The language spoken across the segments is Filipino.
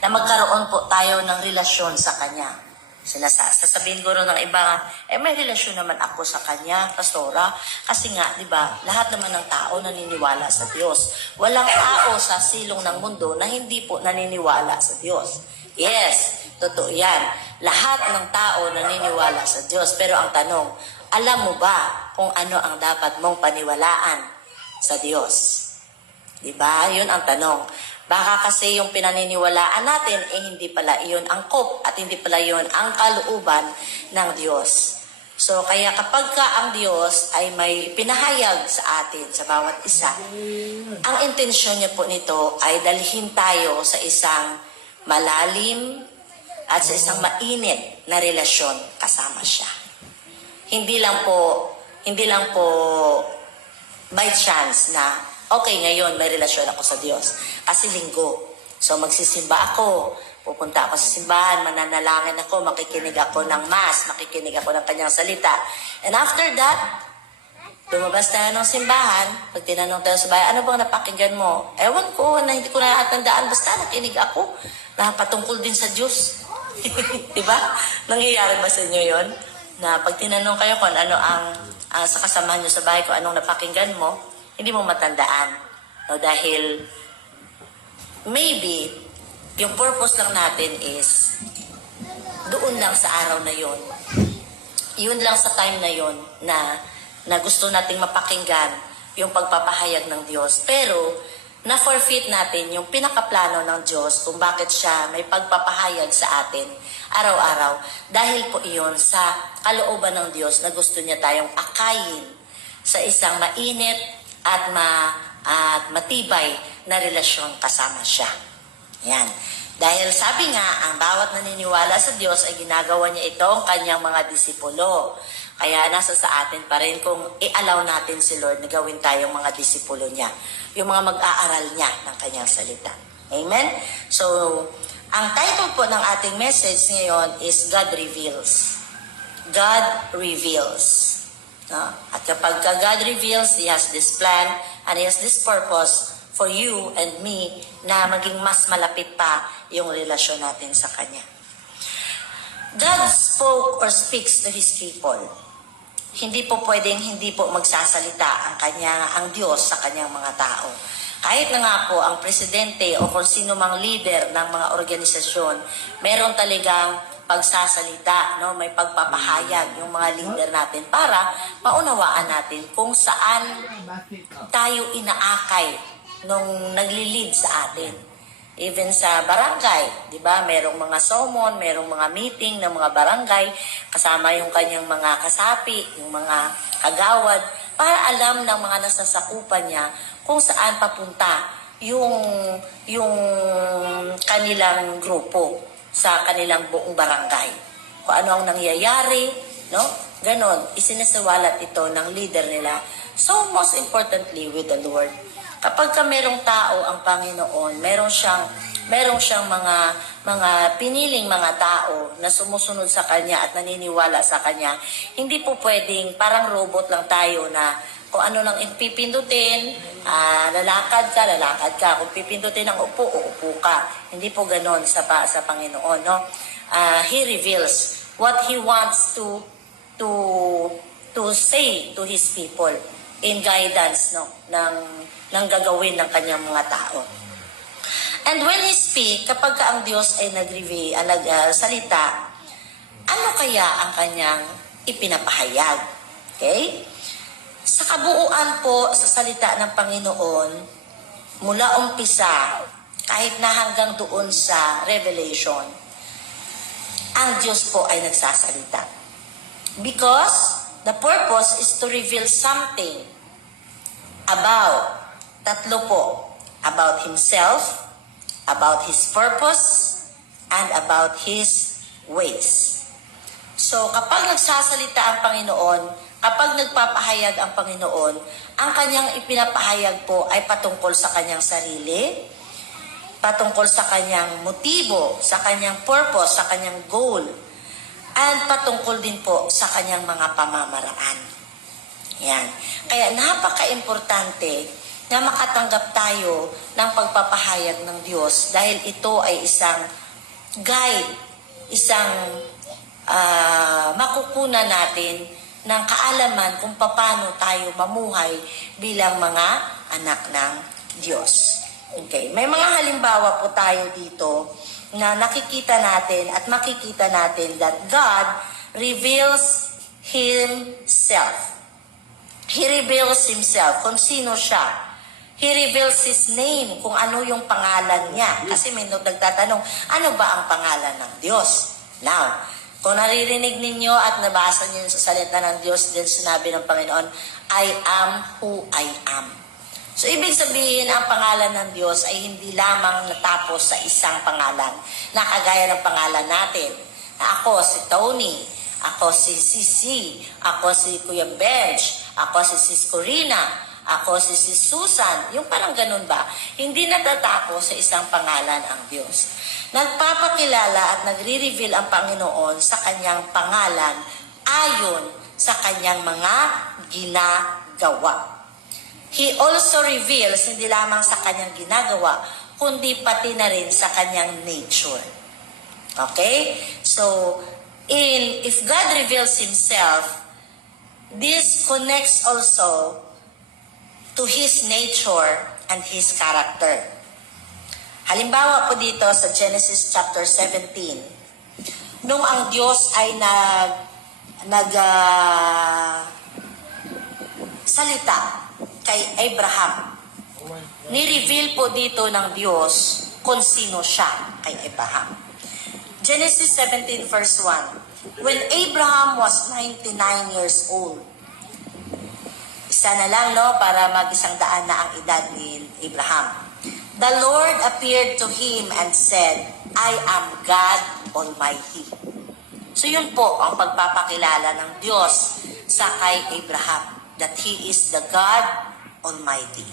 na magkaroon po tayo ng relasyon sa Kanya. Sasabihin ko rin ng iba, may relasyon naman ako sa Kanya, Pastora, kasi nga, di ba, lahat naman ng tao naniniwala sa Diyos. Walang tao sa silong ng mundo na hindi po naniniwala sa Diyos. Yes, totoo yan. Lahat ng tao naniniwala sa Diyos. Pero ang tanong, alam mo ba kung ano ang dapat mong paniwalaan sa Diyos? Diba? Yun ang tanong. Baka kasi yung pinaniniwalaan natin, hindi pala iyon ang angkop at hindi pala iyon ang kalooban ng Diyos. So, kaya kapag ka ang Diyos ay may pinahayag sa atin, sa bawat isa, ang intensyon niya po nito ay dalhin tayo sa isang malalim at sa isang mainit na relasyon kasama siya. Hindi lang po by chance na okay, ngayon may relasyon ako sa Diyos. Kasi linggo. So magsisimba ako, pupunta ako sa simbahan, mananalangin ako, makikinig ako ng mass, makikinig ako ng kanyang salita. And after that, lumabas tayo ng simbahan, pag tinanong tayo sa bahay, ano bang napakinggan mo? Ewan ko, na hindi ko na natandaan, basta nakinig ako na patungkol din sa Diyos. Diba? Nangyayari ba sa inyo yon? Na pag tinanong kayo kung ano ang sa kasamahan nyo sa bahay, kung anong napakinggan mo, hindi mo matandaan. No, dahil maybe yung purpose lang natin is doon lang sa araw na yon. Yun lang sa time na yon na gusto nating mapakinggan yung pagpapahayag ng Diyos. Pero na-forfeit natin yung pinakaplano ng Diyos kung bakit siya may pagpapahayag sa atin araw-araw. Dahil po iyon sa kalooban ng Diyos na gusto niya tayong akayin sa isang mainit at matibay na relasyon kasama siya. Yan. Dahil sabi nga, ang bawat naniniwala sa Diyos ay ginagawa niya itong kanyang mga disipulo. Kaya nasa sa atin pa rin kung i-allow natin si Lord na gawin tayong mga disipulo niya. Yung mga mag-aaral niya ng kanyang salita. Amen? So, ang title po ng ating message ngayon is God Reveals. God Reveals. No? At kapag God reveals, He has this plan and He has this purpose for you and me na maging mas malapit pa yung relasyon natin sa Kanya. God spoke or speaks to His people. Hindi po pwedeng hindi po magsasalita ang Diyos sa Kanyang mga tao. Kahit na nga po ang presidente o kung sino mang leader ng mga organisasyon, meron talagang pagsasalita, no? May pagpapahayag yung mga leader natin para maunawaan natin kung saan tayo inaakay nung nagli-lead sa atin. Even sa barangay, di ba? Merong mga somon, merong mga meeting ng mga barangay, kasama yung kanyang mga kasapi, yung mga kagawad, para alam ng mga nasasakupan niya kung saan papunta yung kanilang grupo sa kanilang buong barangay. Kung ano ang nangyayari, no? Ganon, isinasiwalat ito ng leader nila. So, most importantly, with the Lord. Kapag ka merong tao ang Panginoon, meron siyang mga piniling mga tao na sumusunod sa Kanya at naniniwala sa Kanya, hindi po pwedeng parang robot lang tayo na kung ano nang ipipindutin, lalakad ka. Kung pipindutin ang upo, uupo ka. Hindi po ganon sa Panginoon. No? He reveals what He wants to say to His people in guidance, no, ng gagawin ng kanyang mga tao. And when He speak, kapag ang Diyos ay nagsalita, ano kaya ang kanyang ipinapahayag? Okay? Sa kabuuan po sa salita ng Panginoon, mula umpisa, kahit na hanggang doon sa Revelation, ang Diyos po ay nagsasalita. Because the purpose is to reveal something about, tatlo po, about Himself, about His purpose, and about His ways. So kapag nagsasalita ang Panginoon, kapag nagpapahayag ang Panginoon, ang kanyang ipinapahayag po ay patungkol sa kanyang sarili, patungkol sa kanyang motibo, sa kanyang purpose, sa kanyang goal, and patungkol din po sa kanyang mga pamamaraan. Yan. Kaya napaka-importante na makatanggap tayo ng pagpapahayag ng Diyos dahil ito ay isang guide, isang makukunan natin ng kaalaman kung paano tayo mamuhay bilang mga anak ng Diyos. Okay, may mga halimbawa po tayo dito na nakikita natin at makikita natin that God reveals Himself. He reveals Himself, kung sino siya. He reveals His name, kung ano yung pangalan niya. Kasi may nagtatanong, ano ba ang pangalan ng Diyos? Now, kung naririnig ninyo at nabasa niyo sa salita ng Diyos, din sinabi ng Panginoon, I am who I am. So, ibig sabihin, ang pangalan ng Diyos ay hindi lamang natapos sa isang pangalan, na kagaya ng pangalan natin. Na ako si Tony, ako si Sisi, ako si Kuya Benj, ako si Sis Corina, ako si Susan, yung parang ganun ba? Hindi natatapos sa isang pangalan ang Diyos. Nagpapakilala at nagre-reveal ang Panginoon sa kanyang pangalan ayon sa kanyang mga ginagawa. He also reveals hindi lamang sa kanyang ginagawa, kundi pati na rin sa kanyang nature. Okay? So, if God reveals Himself, this connects also to His nature and His character. Halimbawa po dito sa Genesis chapter 17, nung ang Diyos ay salita kay Abraham, ni-reveal po dito ng Diyos kung sino siya kay Abraham. Genesis 17 verse 1, when Abraham was 99 years old, isa na lang, no, para mag-100 na ang edad ni Abraham. The Lord appeared to him and said, I am God Almighty. So yun po ang pagpapakilala ng Diyos sa kay Abraham, that He is the God Almighty.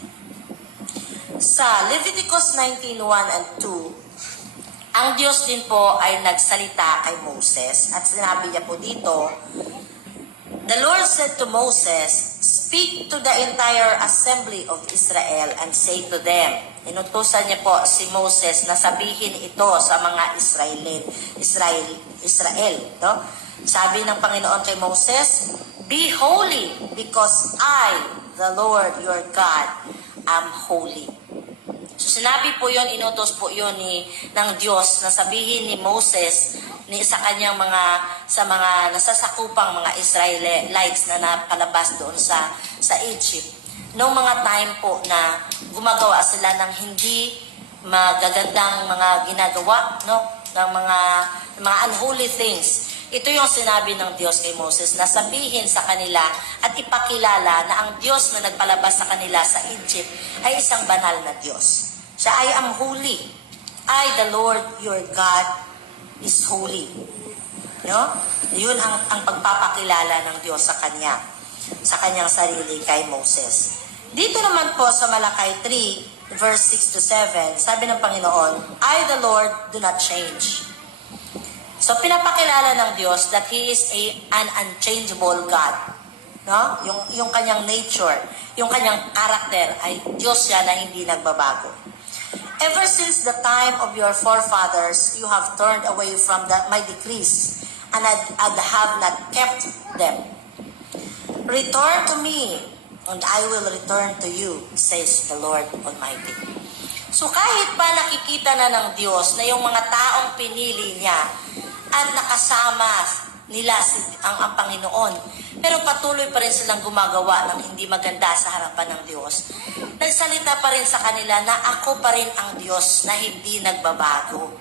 Sa Leviticus 19:1 and 2, ang Diyos din po ay nagsalita kay Moses at sinabi niya po dito, the Lord said to Moses, speak to the entire assembly of Israel and say to them, inutusan niya po si Moses na sabihin ito sa mga Israel. No? Sabi ng Panginoon kay Moses, be holy because I, the Lord your God, am holy. So sinabi po yun, inutos po yun ng Diyos na sabihin ni Moses sa kanyang sa mga nasasakupang mga Israelites na napalabas doon sa Egypt. Noong mga time po na gumagawa sila ng hindi magagandang mga ginagawa, no? Ng mga unholy things. Ito yung sinabi ng Diyos kay Moses na sabihin sa kanila at ipakilala na ang Diyos na nagpalabas sa kanila sa Egypt ay isang banal na Diyos. Siya, I am holy. I, the Lord your God, is holy. No? Yun ang pagpapakilala ng Diyos sa kanyang sarili kay Moses. Dito naman po sa Malakay 3, verse 6 to 7, sabi ng Panginoon, I, the Lord, do not change. So, pinapakilala ng Diyos that He is an unchangeable God. No? Yung kanyang nature, yung kanyang character ay Diyos siya na hindi nagbabago. Ever since the time of your forefathers, you have turned away from my decrees, and have not kept them. Return to me, and I will return to you, says the Lord Almighty. So kahit pa nakikita na ng Diyos na yung mga taong pinili niya at nakasama nila ang Panginoon, pero patuloy pa rin silang gumagawa ng hindi maganda sa harapan ng Diyos. Nagsalita pa rin sa kanila na ako pa rin ang Diyos na hindi nagbabago.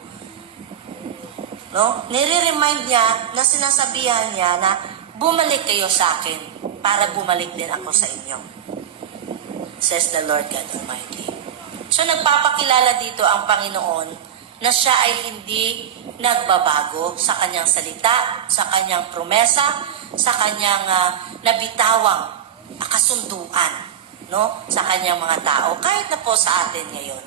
No? Nire-remind niya na sinasabihan niya na bumalik kayo sa akin para bumalik din ako sa inyo, says the Lord God Almighty. So nagpapakilala dito ang Panginoon na siya ay hindi nagbabago sa kanyang salita, sa kanyang promesa, sa kanyang nabitawang kasunduan, no, sa kanyang mga tao, kahit na po sa atin ngayon.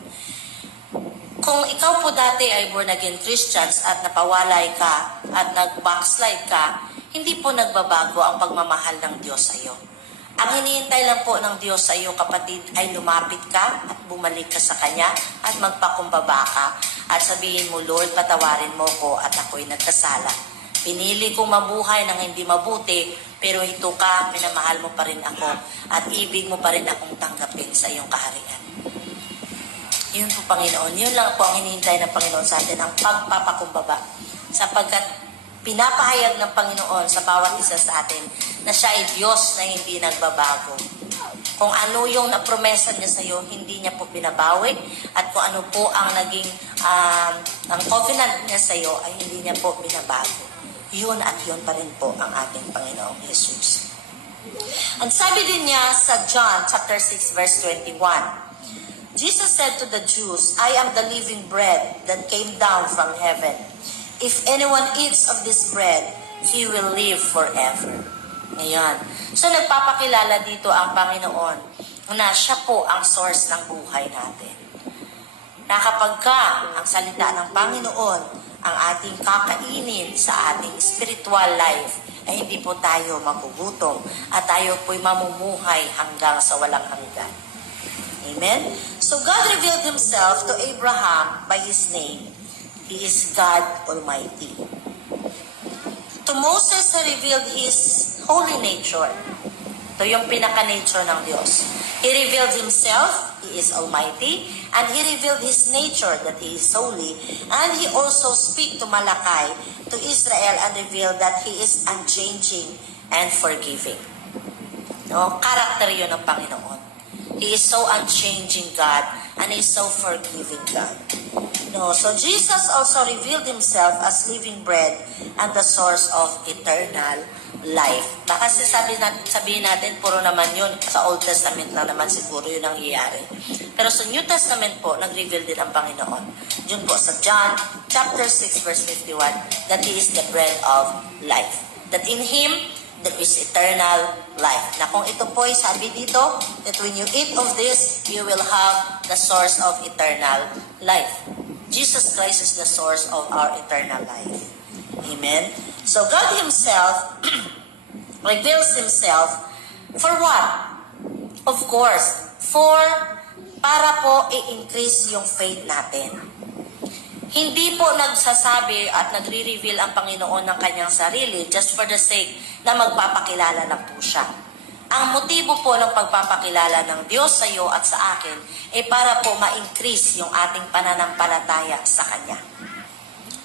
Kung ikaw po dati ay born again Christians at napawalay ka at nag-backslide ka, hindi po nagbabago ang pagmamahal ng Diyos sa iyo. Ang hinihintay lang po ng Diyos sa iyo, kapatid, ay lumapit ka at bumalik ka sa Kanya at magpakumbaba ka at sabihin mo, Lord, patawarin mo ko at ako'y nagkasala. Pinili kong mabuhay ng hindi mabuti, pero ito ka, minamahal mo pa rin ako at ibig mo pa rin akong tanggapin sa iyong kaharian. Yun po, Panginoon. Yun lang po ang hinihintay ng Panginoon sa atin, ang pagpapakumbaba. Sapagkat pinapahayag ng Panginoon sa bawat isa sa atin na siya ay Diyos na hindi nagbabago. Kung ano yung napromesa niya sa iyo, hindi niya po binabawi. At kung ano po ang naging ang covenant niya sa iyo, ay hindi niya po binabago. Yun at yun pa rin po ang ating Panginoong Jesus. Ang sabi din niya sa John chapter 6 verse 21, Jesus said to the Jews, I am the living bread that came down from heaven. If anyone eats of this bread, he will live forever. Ngayon. So nagpapakilala dito ang Panginoon na siya po ang source ng buhay natin. Na kapag ang salita ng Panginoon ang ating kakainin sa ating spiritual life, ay hindi po tayo magugutom at tayo po'y mamumuhay hanggang sa walang hanggan. Amen? So God revealed Himself to Abraham by His name. He is God Almighty. To Moses, He revealed His holy nature. Ito yung pinaka-nature ng Diyos. He revealed Himself, He is Almighty, and He revealed His nature, that He is holy, and He also speak to Malachi, to Israel, and revealed that He is unchanging and forgiving. No? Character yun ng Panginoon. He is so unchanging God, and He is so forgiving God. No, so Jesus also revealed Himself as living bread and the source of eternal life. Baka sabihin natin, puro naman yun. Sa Old Testament lang naman siguro yun ang iyari. Pero sa New Testament po, nag-reveal din ang Panginoon. Yun po sa John chapter 6 verse 51, that He is the bread of life. That in Him, there is eternal life. Na kung ito po ay sabi dito, that when you eat of this, you will have the source of eternal life. Jesus Christ is the source of our eternal life. Amen? So God Himself reveals Himself for what? Of course, para po i-increase yung faith natin. Hindi po nagsasabi at nagre-reveal ang Panginoon ng Kanyang sarili just for the sake na magpapakilala lang po siya. Ang motibo po ng pagpapakilala ng Diyos sa iyo at sa akin ay para po ma-increase yung ating pananampalataya sa Kanya.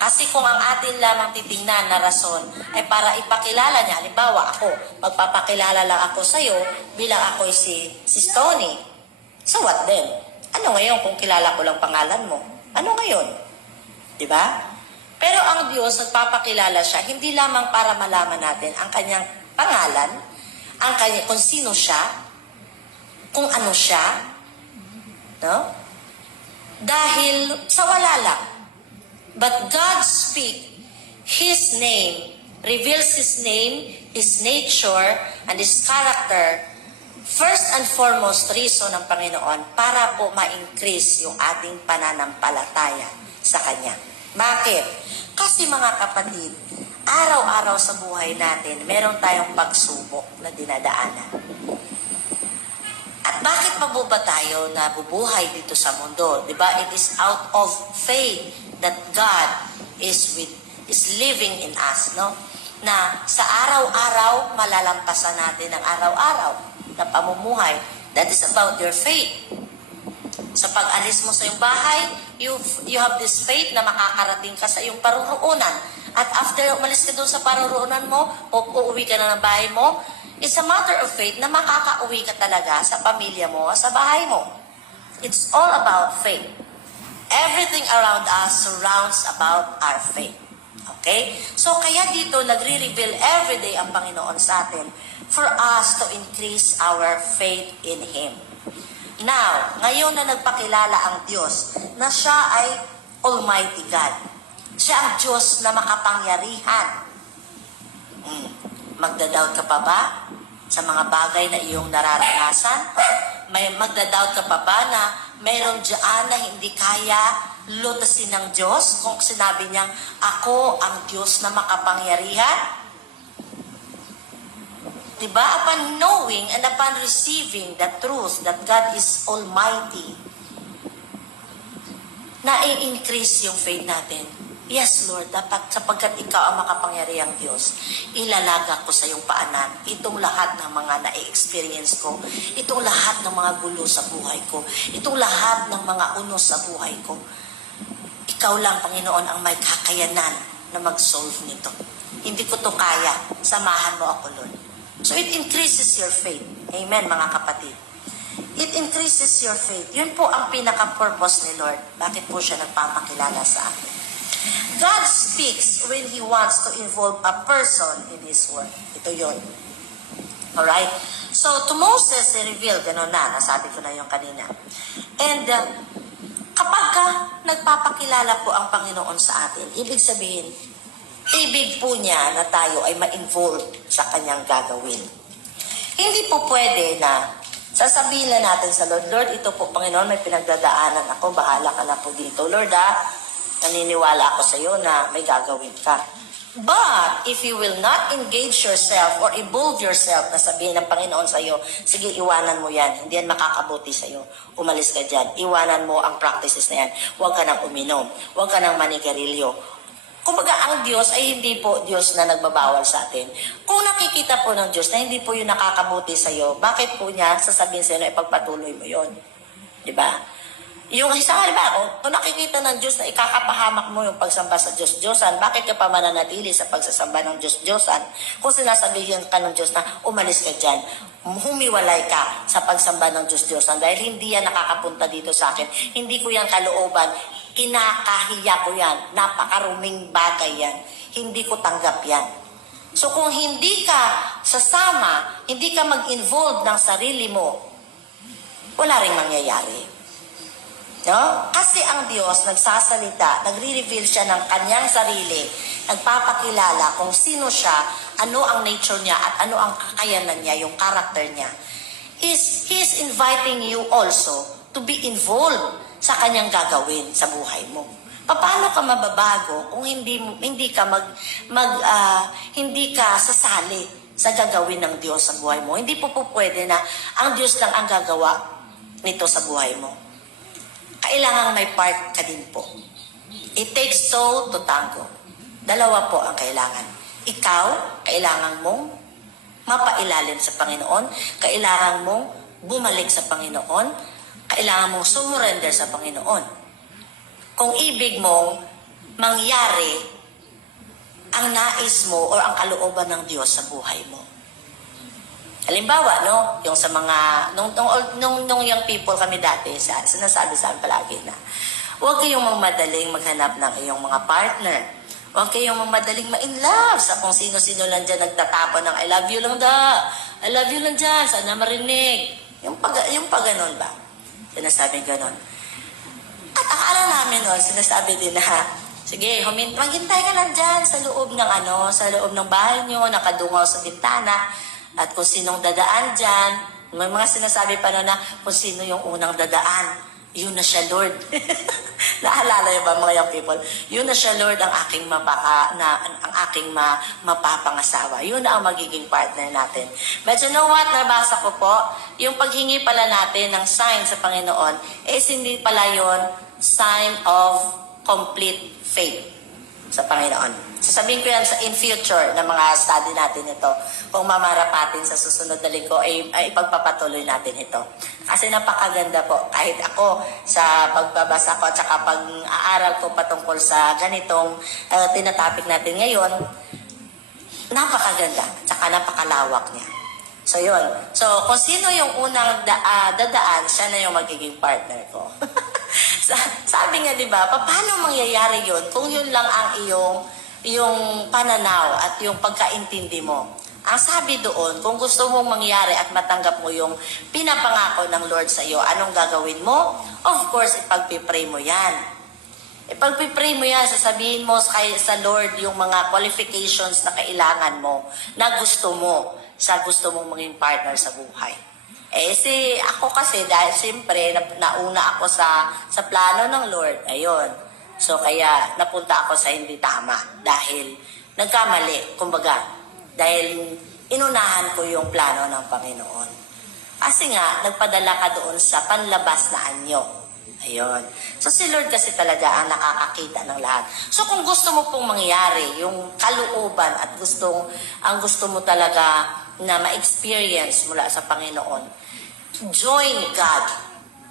Kasi kung ang atin lamang titingnan na rason ay para ipakilala niya, halimbawa ako, magpapakilala lang ako sa iyo bilang ako si Tony. So what then? Ano ngayon kung kilala ko lang pangalan mo? Ano ngayon? Diba? Pero ang Diyos, nagpapakilala siya, hindi lamang para malaman natin ang Kanyang pangalan, kung sino siya, kung ano siya, no? Dahil sa wala lang. But God speak His name, reveals His name, His nature, and His character. First and foremost reason ng Panginoon para po ma-increase yung ating pananampalataya sa Kanya. Bakit? Kasi mga kapatid, araw-araw sa buhay natin, meron tayong pagsubok na dinadaanan. At bakit pa ba tayo nabubuhay dito sa mundo? Diba? It is out of faith that God is living in us, no? Na sa araw-araw, malalampasan natin ang araw-araw na pamumuhay. That is about your faith. Sa pag-alis mo sa iyong bahay, you have this faith na makakarating ka sa iyong paruroonan. At after umalis ka doon sa paruroonan mo, uuwi ka na ng bahay mo, it's a matter of faith na makakauwi ka talaga sa pamilya mo, sa bahay mo. It's all about faith. Everything around us surrounds about our faith. Okay? So kaya dito nagre-reveal everyday ang Panginoon sa atin for us to increase our faith in Him. Now, ngayon na nagpakilala ang Diyos na siya ay Almighty God. Siya ang Diyos na makapangyarihan. Magdadoubt ka pa ba sa mga bagay na iyong nararanasan? Magdadoubt ka pa ba na mayroong dyan na hindi kaya lutasin ng Diyos kung sinabi niyang, ako ang Diyos na makapangyarihan? Diba? Upon knowing and upon receiving the truth that God is Almighty, na-increase yung faith natin. Yes, Lord, dapat sapagkat ikaw ang makapangyarihang Diyos, ilalaga ko sa iyong paanan itong lahat ng mga na-experience ko, itong lahat ng mga gulo sa buhay ko, itong lahat ng mga unos sa buhay ko. Ikaw lang, Panginoon, ang may kakayanan na mag-solve nito. Hindi ko to kaya. Samahan mo ako, Lord. So it increases your faith. Amen, mga kapatid. It increases your faith. Yun po ang pinaka-purpose ni Lord. Bakit po siya nagpapakilala sa atin? God speaks when He wants to involve a person in His work. Ito yun. Alright? So, to Moses, revealed, gano'n na, nasabi ko na yung kanina. And, kapag nagpapakilala po ang Panginoon sa atin, ibig sabihin, ibig po niya na tayo ay ma-involve sa kanyang gagawin. Hindi po pwede na sasabihin na natin sa Lord, Lord, ito po, Panginoon, may pinagdadaanan ako, bahala ka na po dito. Lord, naniniwala ako sa iyo na may gagawin ka. But, if you will not engage yourself or involve yourself na sabihin ng Panginoon sa iyo, sige, iwanan mo yan. Hindi yan makakabuti sa iyo. Umalis ka dyan. Iwanan mo ang practices na yan. Huwag ka nang uminom. Huwag ka nang manigarilyo. Kumbaga, ang Diyos ay hindi po Diyos na nagbabawal sa atin. Kung nakikita po ng Diyos na hindi po yun nakakabuti sa iyo, bakit po niya sasabihin sa iyo na ipagpatuloy mo yun? Diba? Yung isang halimbawa, kung nakikita ng Diyos na ikakapahamak mo yung pagsamba sa Diyos-Diyosan, bakit ka pa mananatili sa pagsasamba ng Diyos-Diyosan? Kung sinasabihin ka ng Diyos na umalis ka dyan, humiwalay ka sa pagsamba ng Diyos-Diyosan dahil hindi yan nakakapunta dito sa akin. Hindi ko yan kalooban. Kinakahiya ko yan. Napakaruming bagay yan. Hindi ko tanggap yan. So kung hindi ka sasama, hindi ka mag-involve ng sarili mo, wala rin mangyayari. No? Kasi ang Diyos nagsasalita, nagre-reveal siya ng kanyang sarili, nagpapakilala kung sino siya, ano ang nature niya, at ano ang kakayanan niya, yung character niya. He is inviting you also to be involved sa kanyang gagawin sa buhay mo. Paano ka mababago kung hindi ka sasali sa gagawin ng Diyos sa buhay mo? Hindi po pwede na ang Diyos lang ang gagawa nito sa buhay mo. Kailangan may part ka din po. It takes two to tango. Dalawa po ang kailangan. Ikaw, kailangan mong mapailalim sa Panginoon. Kailangan mong bumalik sa Panginoon. Kailangan mong sumurrender sa Panginoon. Kung ibig mong mangyari ang nais mo o ang kalooban ng Diyos sa buhay mo. Halimbawa, no, yung sa mga, nung young people kami dati, sinasabi sa amin palagi na, huwag kayong magmadaling maghanap ng iyong mga partner. Huwag kayong magmadaling ma-in love sa kung sino-sino lang dyan nagtatapon ng I love you lang da. I love you lang dyan, sana marinig. Yung pag ganon ba? Sinasabi ganon. At akala namin nun, sinasabi din na, sige, maghintay ka lang dyan sa loob ng bahay nyo, nakadungaw sa bintana. At kung sinong dadaan dyan, may mga sinasabi pa na kung sino yung unang dadaan, yun na siya, Lord. Naalala niyo ba mga young people? Yun na siya, Lord, ang aking mapapangasawa. Yun na ang magiging partner natin. But you know what? Nabasa ko po, yung paghingi pala natin ng sign sa Panginoon, hindi pala yun sign of complete faith sa Panginoon. Sasabihin ko yan in future na mga study natin ito. Kung mamarapatin sa susunod na linggo, ay ipagpapatuloy natin ito. Kasi napakaganda po. Kahit ako sa pagbabasa ko at saka pag-aaral ko patungkol sa ganitong tinatopic natin ngayon, napakaganda at saka napakalawak niya. So yun. So kung sino yung unang dadaan, siya na yung magiging partner ko. Sabi nga, di ba, paano mangyayari yun kung yun lang ang iyong pananaw at yung pagkaintindi mo? Ang sabi doon, kung gusto mong mangyari at matanggap mo yung pinapangako ng Lord sa iyo, anong gagawin mo? Of course, ipagpipray mo yan. Ipagpipray mo yan, sasabihin mo sa Lord yung mga qualifications na kailangan mo, na gusto mo, sa gusto mong maging partner sa buhay. Ako kasi, dahil siyempre, nauna ako sa plano ng Lord, ayun. So, kaya napunta ako sa hindi tama dahil nagkamali, kumbaga. Dahil inunahan ko yung plano ng Panginoon. Kasi nga, nagpadala ka doon sa panlabas na anyo. Ayun. So si Lord kasi talaga ang nakakakita ng lahat. So kung gusto mo pong mangyari, yung kalooban at ang gusto mo talaga na ma-experience mula sa Panginoon, join God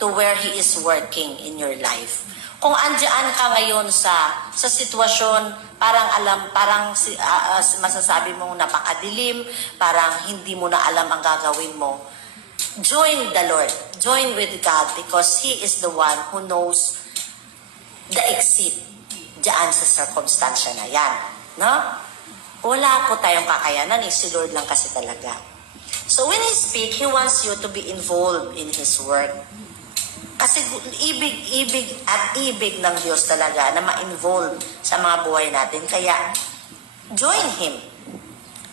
to where He is working in your life. Kung andyan ka ngayon sa sitwasyon, parang masasabi mong napakadilim, parang hindi mo na alam ang gagawin mo, join the Lord. Join with God because He is the one who knows the exit diyan sa circumstansya na yan. No? Wala po tayong kakayanan. Si Lord lang kasi talaga. So when He speaks, He wants you to be involved in His work. Kasi ibig ng Diyos talaga na ma-involve sa mga buhay natin. Kaya, join Him.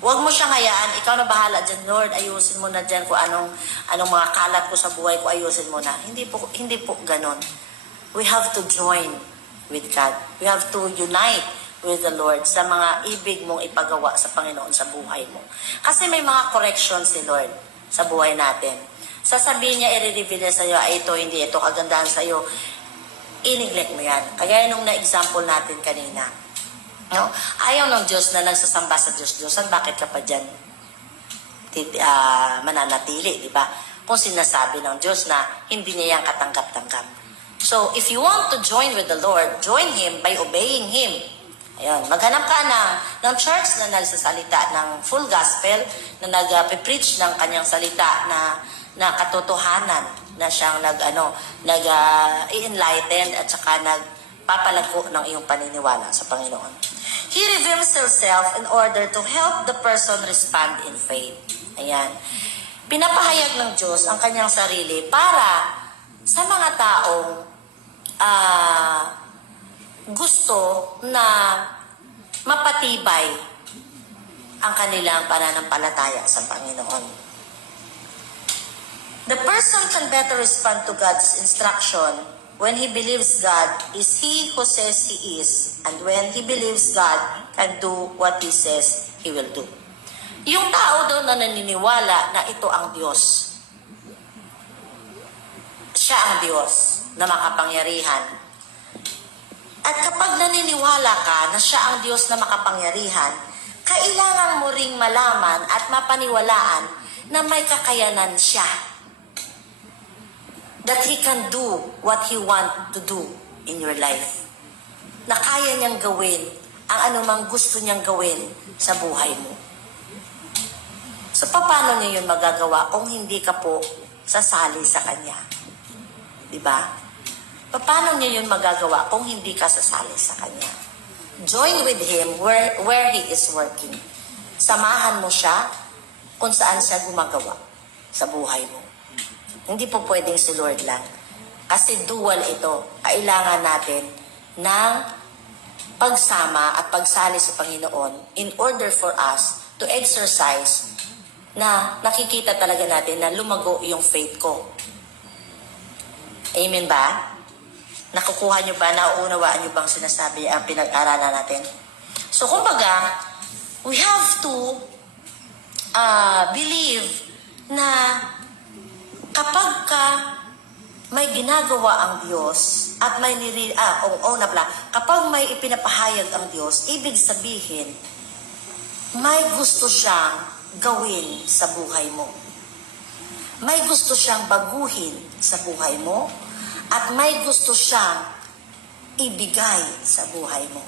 Huwag mo siyang hayaan, ikaw na bahala dyan, Lord, ayusin mo na dyan kung anong mga kalat ko sa buhay ko, ayusin mo na. Hindi po ganon. We have to join with God. We have to unite with the Lord sa mga ibig mong ipagawa sa Panginoon sa buhay mo. Kasi may mga corrections si Lord sa buhay natin. Sasabihin niya, i-reveal sa iyo, ito, hindi, ito, kagandahan sa iyo. I-neglect mo yan. Kaya nung na-example natin kanina, no? Ayaw ng Diyos na nagsasamba sa Diyos-Diyosan, bakit ka pa dyan mananatili, di ba? Kung sinasabi ng Diyos na hindi niya yan katanggap-tanggap. So, if you want to join with the Lord, join Him by obeying Him. Ayun, maghanap ka ng church na nagsasalita ng full gospel, na nag-preach ng kanyang salita na katotohanan, na siyang i-enlighten at saka nagpapalago ng iyong paniniwala sa Panginoon. He reveals Himself in order to help the person respond in faith. Ayan. Pinapahayag ng Diyos ang kanyang sarili para sa mga taong gusto na mapatibay ang kanilang pananampalataya sa Panginoon. The person can better respond to God's instruction when he believes God is He who says He is, and when he believes God can do what He says He will do. Yung tao daw na naniniwala na ito ang Diyos, siya ang Diyos na makapangyarihan. At kapag naniniwala ka na siya ang Diyos na makapangyarihan, kailangan mo ring malaman at mapaniwalaan na may kakayanan siya. That He can do what He want to do in your life. Na kaya niyang gawin ang anumang gusto niyang gawin sa buhay mo. So, paano niya yun magagawa kung hindi ka po sasali sa Kanya? Diba? Paano niya yun magagawa kung hindi ka sasali sa Kanya? Join with Him where He is working. Samahan mo siya kung saan siya gumagawa sa buhay mo. Hindi po pwedeng si Lord lang. Kasi dual ito. Kailangan natin ng pagsama at pagsali sa Panginoon in order for us to exercise na nakikita talaga natin na lumago yung faith ko. Amen ba? Nakukuha nyo ba? Nauunawaan nyo bang sinasabi ang pinag-aralan natin? So, kumbaga, we have to believe na kapag may ginagawa ang Diyos at may kapag may ipinapahayag ang Diyos, ibig sabihin, may gusto siyang gawin sa buhay mo. May gusto siyang baguhin sa buhay mo at may gusto siyang ibigay sa buhay mo.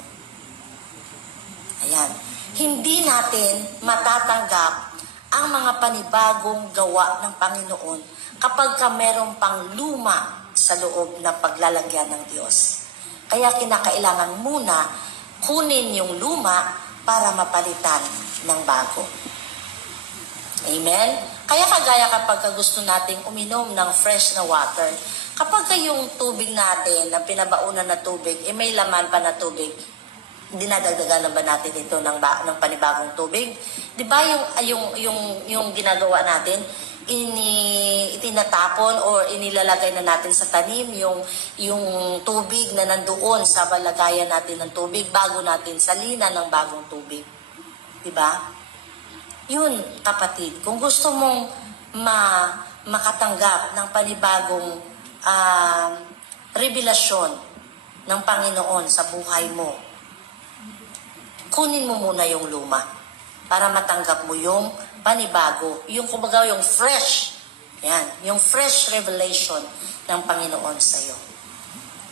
Ayan. Hindi natin matatanggap ang mga panibagong gawa ng Panginoon kapag merong pang luma sa loob ng paglalagyan ng Diyos. Kaya kinakailangan muna kunin yung luma para mapalitan ng bago. Amen? Kaya kagaya kapag gusto nating uminom ng fresh na water, kapag yung tubig natin, na pinabaunan na tubig, may laman pa na tubig, dinadagdagan ba natin ito ng panibagong tubig? Di ba yung ginagawa natin, itinatapon or inilalagay na natin sa tanim yung tubig na nandoon sa balagayan natin ng tubig bago natin salinan ng bagong tubig. Di ba? Yun, kapatid, kung gusto mong makatanggap ng panibagong revelasyon ng Panginoon sa buhay mo, kunin mo muna yung luma para matanggap mo yung panibago, yung kumbaga yung fresh, yan, yung fresh revelation ng Panginoon sa iyo.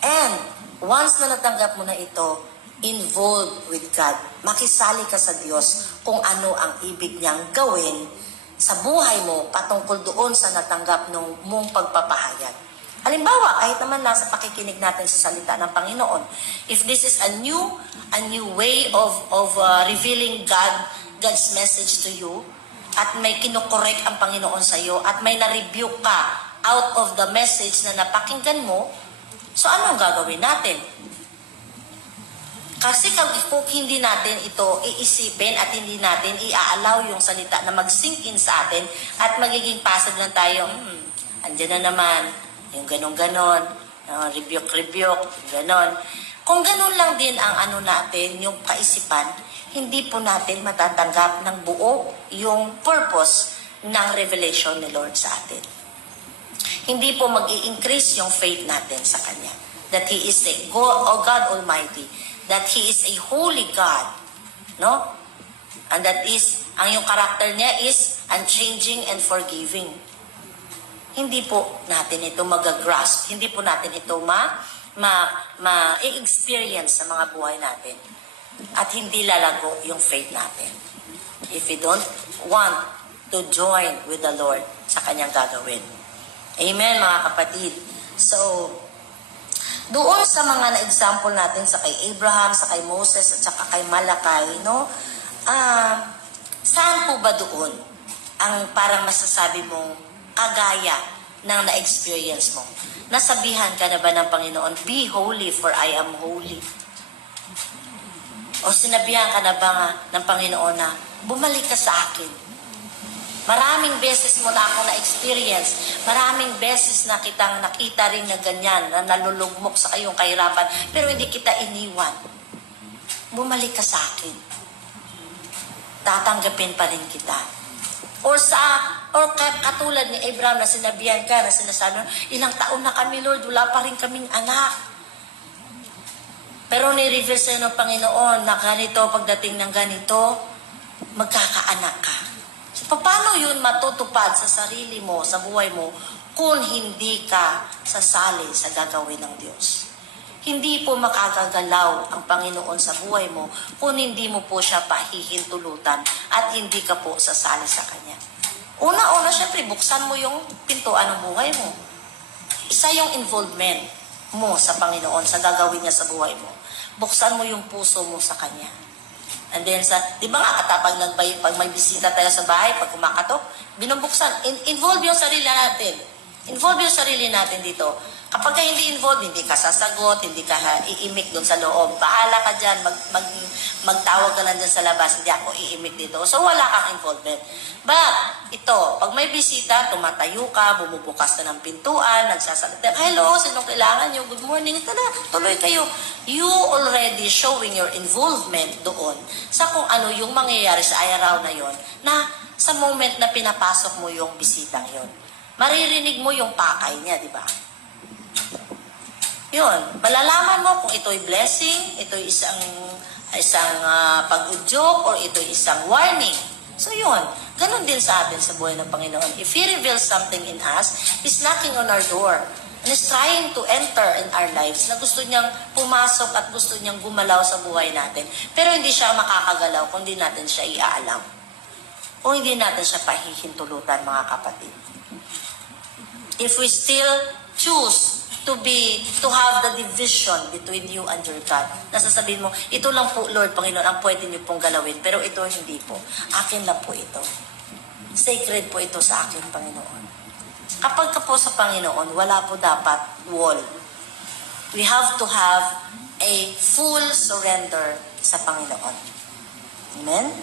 And once na natanggap mo na ito, involved with God. Makisali ka sa Diyos kung ano ang ibig niyang gawin sa buhay mo patungkol doon sa natanggap ng mong pagpapahayag. Halimbawa, kahit naman nasa pakikinig natin sa salita ng Panginoon, if this is a new way of revealing God's message to you, at may kinokorek ang Panginoon sa iyo, at may na-rebuke ka out of the message na napakinggan mo, so anong gagawin natin? Kasi kung hindi natin ito iisipin at hindi natin i-allow yung salita na mag-sink in sa atin at magiging passive lang tayo, andyan na naman, yung ganon-ganon, rebuke, ganon. Kung ganon lang din ang ano natin, yung kaisipan, hindi po natin matatanggap ng buo yung purpose ng revelation ni Lord sa atin. Hindi po mag-i-increase yung faith natin sa Kanya. That He is a God Almighty. That He is a holy God. No? And that is, ang yung character niya is unchanging and forgiving. Hindi po natin ito mag-grasp. Hindi po natin ito ma-experience sa mga buhay natin. At hindi lalago yung faith natin. If we don't want to join with the Lord sa Kanyang gagawin. Amen, mga kapatid. So, doon sa mga na-example natin sa kay Abraham, sa kay Moses, at saka kay Malakay, no? Saan po ba doon ang parang masasabi mong kagaya ng na-experience mo? Nasabihan ka na ba ng Panginoon, be holy for I am holy? O sinabihan ka na ba nga ng Panginoon na bumalik ka sa akin? Maraming beses mo na ako na-experience. Maraming beses na kitang nakita rin na ganyan, na nalulugmok sa kayong kahirapan, pero hindi kita iniwan. Bumalik ka sa akin. Tatanggapin pa rin kita. Or katulad ni Abraham na sinabihan ka, na sinasabi, ilang taon na kami, Lord, wala pa rin kaming anak. Pero ni-reveal sa'yo ng Panginoon na ganito, pagdating ng ganito, magkakaanak ka. So, paano yun matutupad sa sarili mo, sa buhay mo, kung hindi ka sasali sa gagawin ng Diyos? Hindi po makagagalaw ang Panginoon sa buhay mo kung hindi mo po siya pahihintulutan at hindi ka po sasali sa Kanya. Una-una, syempre, buksan mo yung pintuan ng buhay mo. Isa yung involvement mo sa Panginoon, sa gagawin niya sa buhay mo. Buksan mo yung puso mo sa Kanya. And then, di ba nga, pag may bisita tayo sa bahay, pag kumakatok, binubuksan. Involve yung sarili natin. Involve yung sarili natin dito. Kapag ka hindi involved, hindi ka sasagot, hindi ka iimik doon sa loob. Bahala ka dyan, magtawag ka lang dyan sa labas, hindi ako iimik dito. So, wala kang involvement. But, ito, pag may bisita, tumatayo ka, bumubukas ka ng pintuan, nagsasalita, hello, sinong kailangan nyo? Good morning, tada, tuloy kayo. You already showing your involvement doon sa kung ano yung mangyayari sa araw na yon, na sa moment na pinapasok mo yung bisitang yon. Maririnig mo yung pakay niya, di ba? Yun, malalaman mo kung ito'y blessing, ito'y isang pag-udyok, or ito'y isang warning. So yun, ganun din sa atin sa buhay ng Panginoon. If He reveals something in us, He's knocking on our door. And He's trying to enter in our lives na gusto niyang pumasok at gusto niyang gumalaw sa buhay natin. Pero hindi siya makakagalaw kung hindi natin siya iaalam. Kung hindi natin siya pahihintulutan, mga kapatid. If we still choose to have the division between you and your God. Nasasabihin mo, ito lang po, Lord, Panginoon, ang pwede niyo pong galawin, pero ito hindi po. Akin lang po ito. Sacred po ito sa akin, Panginoon. Kapag ka po sa Panginoon, wala po dapat wall. We have to have a full surrender sa Panginoon. Amen?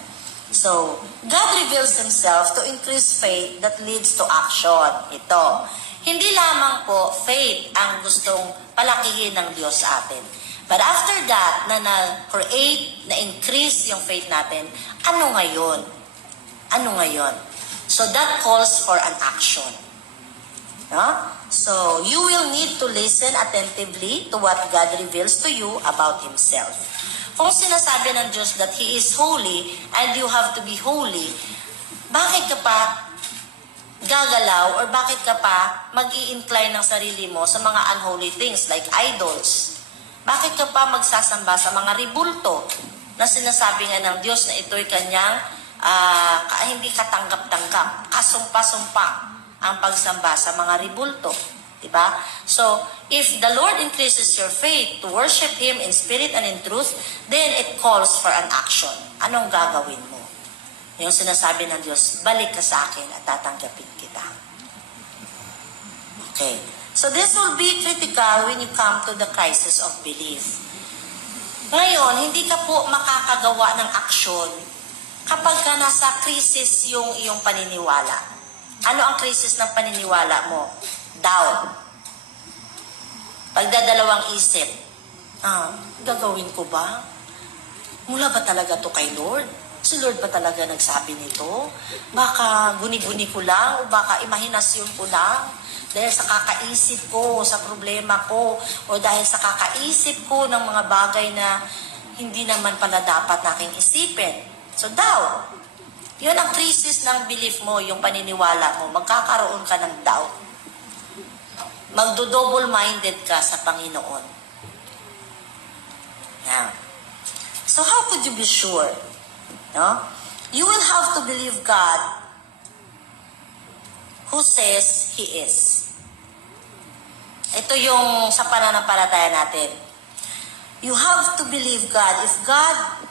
So, God reveals Himself to increase faith that leads to action. Ito. Hindi lamang po faith ang gustong palakihin ng Diyos sa atin. But after that, na na-create, na-increase yung faith natin, ano ngayon? Ano ngayon? So that calls for an action. No? So, you will need to listen attentively to what God reveals to you about Himself. Kung sinasabi ng Diyos that He is holy and you have to be holy, bakit ka pa gagalaw or bakit ka pa mag-i-incline ng sarili mo sa mga unholy things like idols? Bakit ka pa magsasamba sa mga ribulto na sinasabi nga ng Diyos na ito'y kanyang hindi katanggap-tanggap, kasumpa-sumpa ang pagsamba sa mga ribulto, diba? So, if the Lord increases your faith to worship Him in spirit and in truth, then it calls for an action. Anong gagawin mo? Yung sinasabi ng Diyos, balik ka sa akin at tatanggapin kita. Okay. So, this will be critical when you come to the crisis of belief. Ngayon, hindi ka po makakagawa ng aksyon kapag ka nasa crisis yung iyong paniniwala. Ano ang krisis ng paniniwala mo? Doubt. Pagdadalawang isip. Gagawin ko ba? Mula ba talaga to kay Lord? Si Lord ba talaga nagsabi nito? Baka guni-guni ko lang o baka imahinasyon ko lang dahil sa kakaisip ko, sa problema ko o dahil sa kakaisip ko ng mga bagay na hindi naman pala dapat naking isipin. So doubt. Yun ang krisis ng belief mo, yung paniniwala mo. Magkakaroon ka ng doubt. Magdo-double-minded ka sa Panginoon. Yeah. So how could you be sure? No? You will have to believe God who says He is. Ito yung sa pananampalataya natin. You have to believe God. If God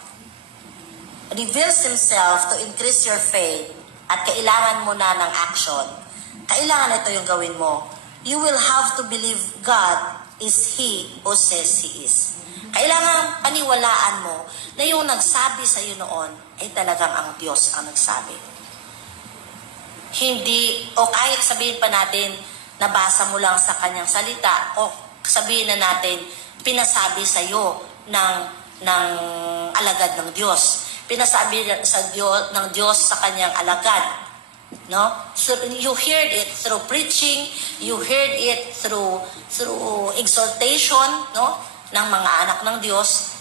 reveals Himself to increase your faith at kailangan mo na ng action, kailangan ito yung gawin mo. You will have to believe God is He who says He is. Kailangan paniwalaan mo na yung nagsabi sa iyo noon ay talagang ang Diyos ang nagsabi. Hindi, o kahit sabihin pa natin, nabasa mo lang sa Kanyang salita, o sabihin na natin, pinasabi sa iyo ng alagad ng Diyos. Pinasabi ng Diyos sa kanyang alagad. No? So you heard it through preaching, you heard it through exhortation, no, ng mga anak ng Diyos.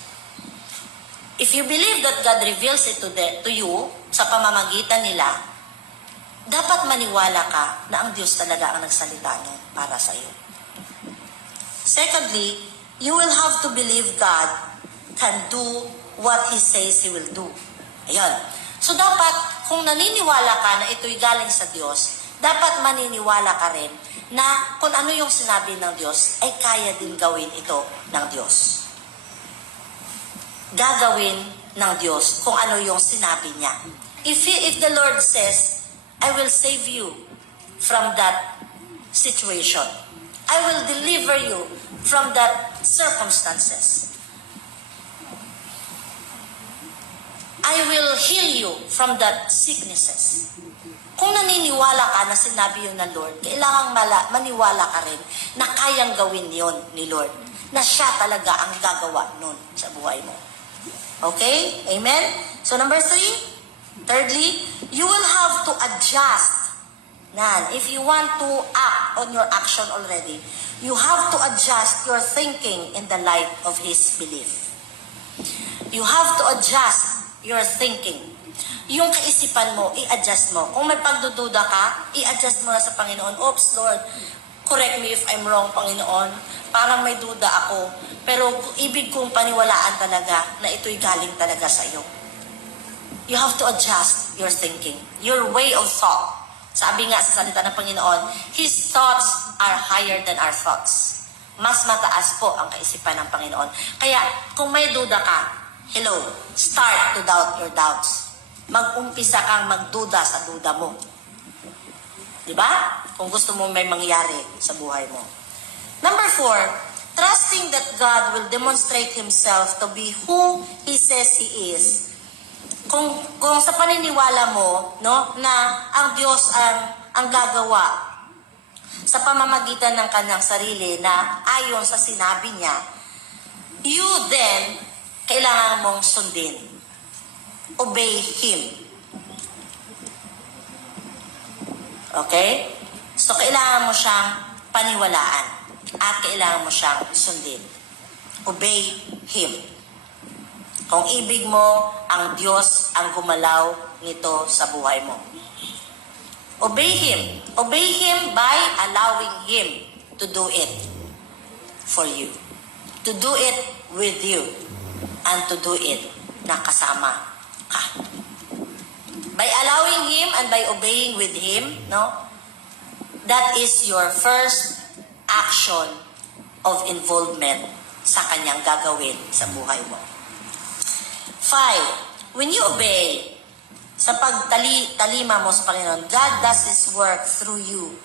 If you believe that God reveals it to you sa pamamagitan nila, dapat maniwala ka na ang Diyos talaga ang nagsalita nun para sa iyo. Secondly, you will have to believe God can do what He says He will do. Ayan. So dapat, kung naniniwala ka na ito'y galing sa Diyos, dapat maniniwala ka rin na kung ano yung sinabi ng Diyos, ay kaya din gawin ito ng Diyos. Gagawin ng Diyos kung ano yung sinabi niya. If the Lord says, I will save you from that situation. I will deliver you from that circumstances. I will heal you from that sicknesses. Kung naniniwala ka na sinabi yun ng Lord, kailangang maniwala ka rin na kayang gawin yon ni Lord. Na siya talaga ang gagawa nun sa buhay mo. Okay? Amen? So number 3, thirdly, you will have to adjust. If you want to act on your action already, you have to adjust your thinking in the light of His belief. You have to adjust your thinking. Yung kaisipan mo, i-adjust mo. Kung may pagdududa ka, i-adjust mo na sa Panginoon. Oops, Lord, correct me if I'm wrong, Panginoon. Parang may duda ako. Pero ibig kong paniwalaan talaga na ito'y galing talaga sa iyo. You have to adjust your thinking. Your way of thought. Sabi nga sa salita ng Panginoon, His thoughts are higher than our thoughts. Mas mataas po ang kaisipan ng Panginoon. Kaya, kung may duda ka, hello, start to doubt your doubts. Mag-umpisa kang magduda sa duda mo. Diba? Kung gusto mo may mangyari sa buhay mo. Number 4, trusting that God will demonstrate Himself to be who He says He is. Kung sa paniniwala mo, no, na ang Diyos ang gagawa sa pamamagitan ng kanyang sarili na ayon sa sinabi niya, you then kailangan mong sundin. Obey Him. Okay? So, kailangan mo siyang paniwalaan at kailangan mo siyang sundin. Obey Him. Kung ibig mo, ang Diyos ang gumalaw nito sa buhay mo. Obey Him. Obey Him by allowing Him to do it for you. To do it with you. And to do it na kasama ka. By allowing Him and by obeying with Him, no? That is your first action of involvement sa Kanyang gagawin sa buhay mo. 5. When you obey, sa pagtalima mo sa Panginoon, God does His work through you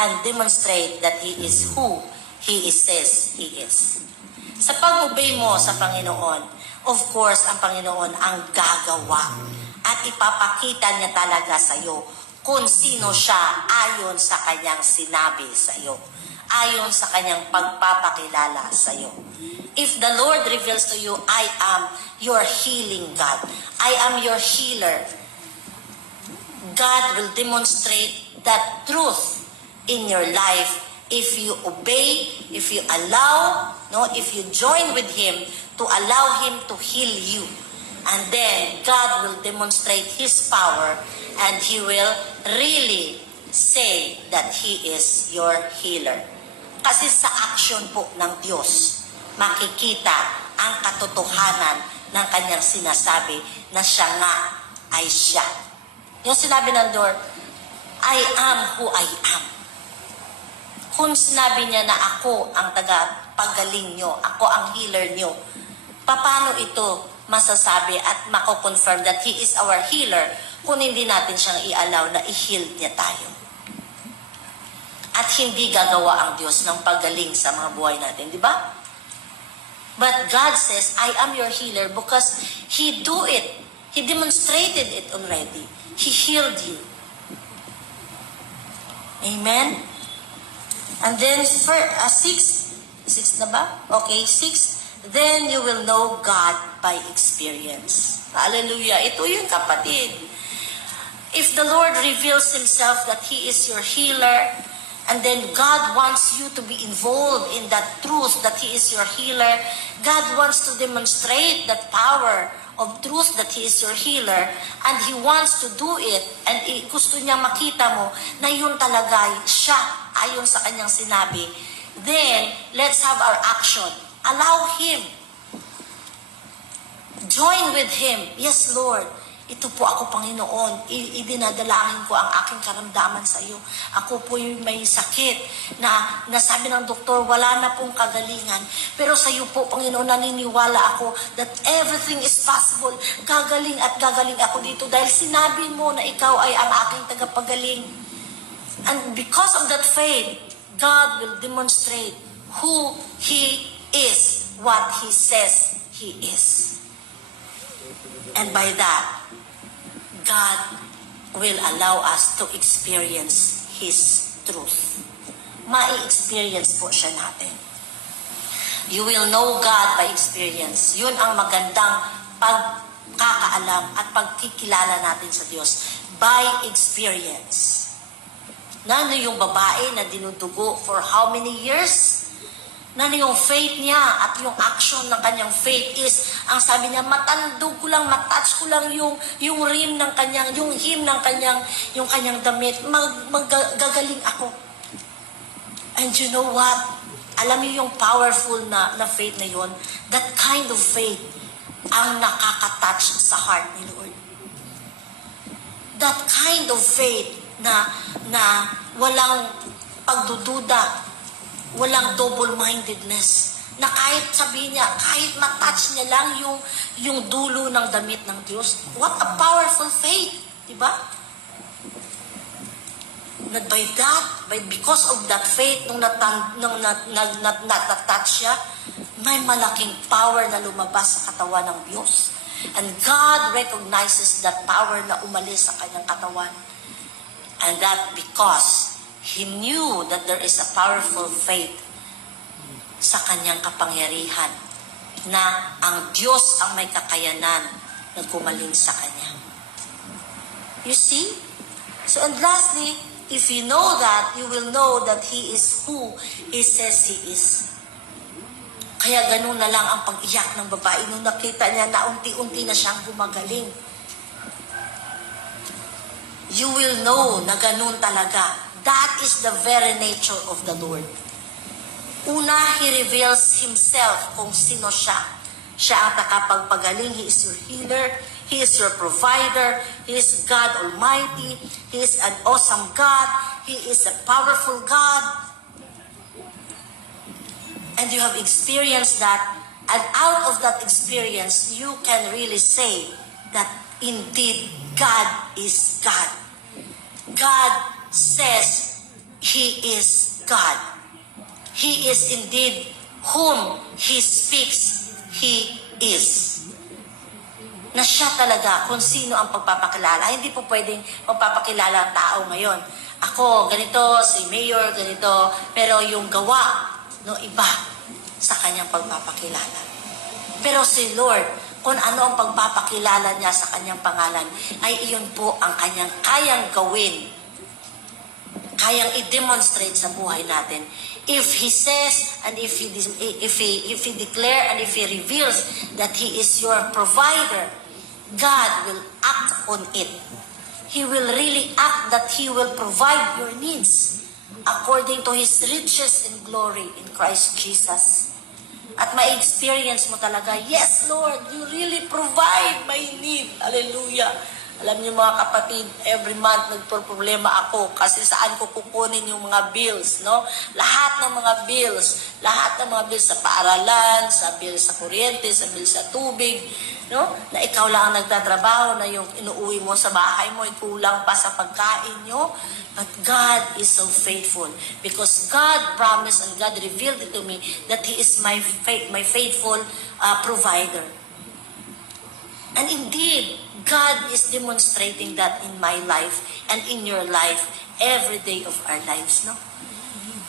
and demonstrate that He is who He says He is. Sa pag-obey mo sa Panginoon, of course, ang Panginoon ang gagawa at ipapakita niya talaga sa iyo kung sino siya ayon sa Kanyang sinabi sa iyo, ayon sa Kanyang pagpapakilala sa iyo. If the Lord reveals to you, I am your healing God, I am your healer, God will demonstrate that truth in your life if you obey, if you allow, no, if you join with Him to allow Him to heal you. And then God will demonstrate His power and He will really say that He is your healer. Kasi sa action po ng Diyos, makikita ang katotohanan ng Kanyang sinasabi na siya nga ay siya. Yung sinabi ng Lord, I am who I am. Kung sinabi niya na ako ang tagapagaling nyo, ako ang healer nyo, paano ito masasabi at mako-confirm that He is our healer kung hindi natin siyang i-allow na i-heal niya tayo? At hindi gagawa ang Diyos ng pagaling sa mga buhay natin, di ba? But God says, I am your healer because He do it. He demonstrated it already. He healed you. Amen? And then, for 6 na ba? Okay, 6. Then you will know God by experience. Hallelujah. Ito yung kapatid. If the Lord reveals Himself that He is your healer, and then God wants you to be involved in that truth that He is your healer, God wants to demonstrate that power of truth that He is your healer, and He wants to do it, and gusto niya makita mo na yun talaga siya ayon sa Kanyang sinabi, then let's have our action. Allow Him. Join with Him. Yes, Lord. Ito po ako, Panginoon. Idinadalangin ko ang aking karamdaman sa iyo. Ako po yung may sakit na nasabi ng doktor, wala na pong kagalingan. Pero sa iyo po, Panginoon, naniniwala ako that everything is possible. Gagaling at gagaling ako dito dahil sinabi mo na ikaw ay ang aking tagapagaling. And because of that faith, God will demonstrate who He is, what He says He is. And by that, God will allow us to experience His truth. Ma-experience po siya natin. You will know God by experience. Yun ang magandang pagkakaalam at pagkikilala natin sa Diyos. By experience. Nano yung babae na dinudugo for how many years? Nano yung faith niya at yung action ng kanyang faith is, ang sabi niya, matandog ko lang, matouch ko lang yung rim ng kanyang, yung hem ng kanyang damit, magagaling ako. And you know what? Alam niyo yung powerful na faith na yun? That kind of faith ang nakakatouch sa heart ni Lord. That kind of faith na walang pagdududa, walang double-mindedness, na kahit sabihin niya, kahit matouch niya lang yung dulo ng damit ng Diyos. What a powerful faith, di ba? That because of that faith, nung natouch siya, may malaking power na lumabas sa katawan ng Diyos. And God recognizes that power na umalis sa kanyang katawan. And that because He knew that there is a powerful faith sa kanyang kapangyarihan na ang Diyos ang may kakayanan na gumaling sa kanya. You see? So, and lastly, If you know that, you will know that He is who He says He is. Kaya ganun na lang ang pag-iyak ng babae nung nakita niya na unti-unti na siyang gumagaling. You will know na ganun talaga. That is the very nature of the Lord. Una, He reveals Himself kung sino siya. Siya ang nakapagpagaling. He is your healer. He is your provider. He is God Almighty. He is an awesome God. He is a powerful God. And you have experienced that. And out of that experience, you can really say that indeed God is God. God says He is God. He is indeed whom He speaks, He is. Na siya talaga kung sino ang pagpapakilala. Hindi po pwedeng magpapakilala ang tao ngayon. Ako, ganito, si Mayor, ganito, pero yung gawa, no, iba sa kanyang pagpapakilala. Pero si Lord, kung ano ang pagpapakilala niya sa kanyang pangalan, ay iyon po ang kanyang kayang gawin, kayang i-demonstrate sa buhay natin. If He says, and if he declare, and if He reveals that He is your provider, God will act on it. He will really act that He will provide your needs according to His riches and glory in Christ Jesus. At ma-experience mo talaga, yes Lord, You really provide my need. Hallelujah. Alam niyo mga kapatid, every month nagpo-problema ako kasi saan ko kukunin yung mga bills, no? Lahat ng mga bills sa paaralan, sa bill sa kuryente, sa bill sa tubig, no? Na ikaw lang ang nagtatrabaho, na yung inuuwi mo sa bahay mo, kulang pa sa pagkain nyo. But God is so faithful because God promised and God revealed it to me that He is my faithful provider. And indeed, God is demonstrating that in my life and in your life every day of our lives, no?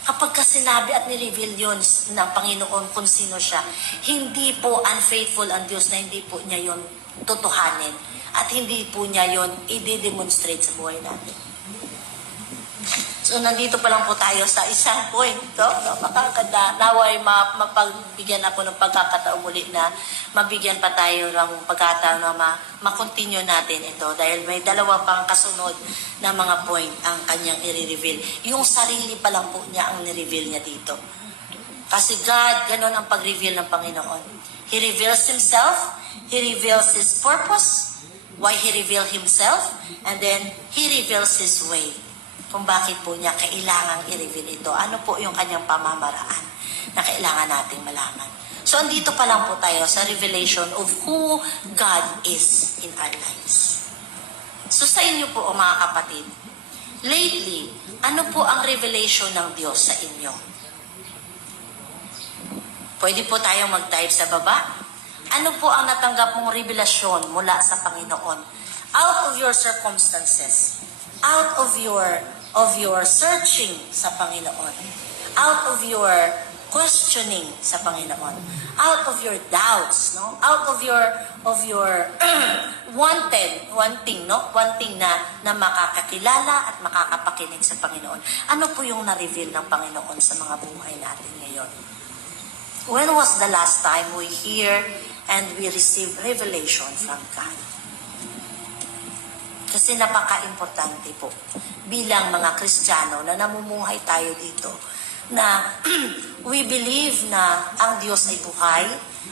Kapag sinabi at ni-reveal yun ng Panginoon kung sino siya, hindi po unfaithful ang Diyos na hindi po niya yun tutuhanin at hindi po niya yun i-demonstrate sa buhay natin. So, nandito pa lang po tayo sa isang point. No? Makakanda. Naway mapagbigyan ako ng pagkakataon muli na mabigyan pa tayo ng pagkakataon na makontinue natin ito dahil may dalawa pang kasunod na mga point ang kanyang i-reveal. Yung sarili pa lang po niya ang ni-reveal niya dito. Kasi God, ganun ang pag-reveal ng Panginoon. He reveals Himself, He reveals His purpose, why He revealed Himself, and then He reveals His way. Kung bakit po niya kailangang i-reveal ito. Ano po yung kanyang pamamaraan na kailangan nating malaman. So, andito pa lang po tayo sa revelation of who God is in our lives. So, sa inyo po, mga kapatid, lately, ano po ang revelation ng Diyos sa inyo? Pwede po tayong mag-type sa baba. Ano po ang natanggap mong revelasyon mula sa Panginoon? Out of your circumstances, out of your searching sa Panginoon, out of your questioning sa Panginoon, out of your doubts, no? Out of your wanting na makakakilala at makakapakinig sa Panginoon. Ano po yung na-reveal ng Panginoon sa mga buhay natin ngayon? When was the last time we hear and we receive revelation from God? Kasi napaka-importante po bilang mga Kristiyano na namumuhay tayo dito na we believe na ang Diyos ay buhay,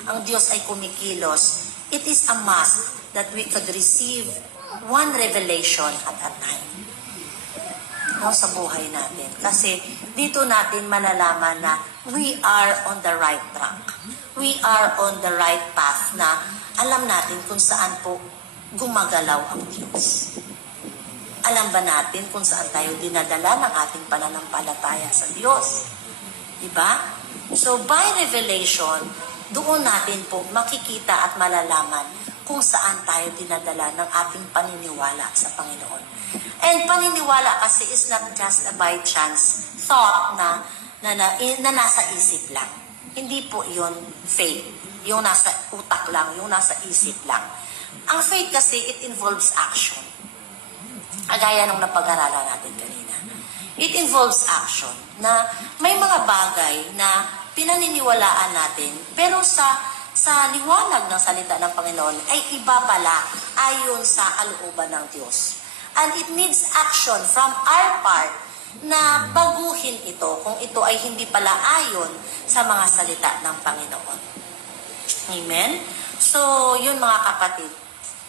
ang Diyos ay kumikilos. It is a must that we could receive one revelation at a time, no, sa buhay natin. Kasi dito natin malalaman na we are on the right track. We are on the right path na alam natin kung saan po gumagalaw ang Diyos. Alam ba natin kung saan tayo dinadala ng ating pananampalataya sa Diyos? Diba? So, by revelation, doon natin po makikita at malalaman kung saan tayo dinadala ng ating paniniwala sa Panginoon. And paniniwala kasi is not just a by chance thought na nasa isip lang. Hindi po yun faith. Yung nasa utak lang, yung nasa isip lang. Ang faith kasi, it involves action. Agaya nung napag-aralan natin kanina. It involves action, na may mga bagay na pinaniniwalaan natin, pero sa liwanag ng salita ng Panginoon ay iba pala ayon sa kalooban ng Diyos. And it needs action from our part na baguhin ito kung ito ay hindi pala ayon sa mga salita ng Panginoon. Amen? So, yun mga kapatid,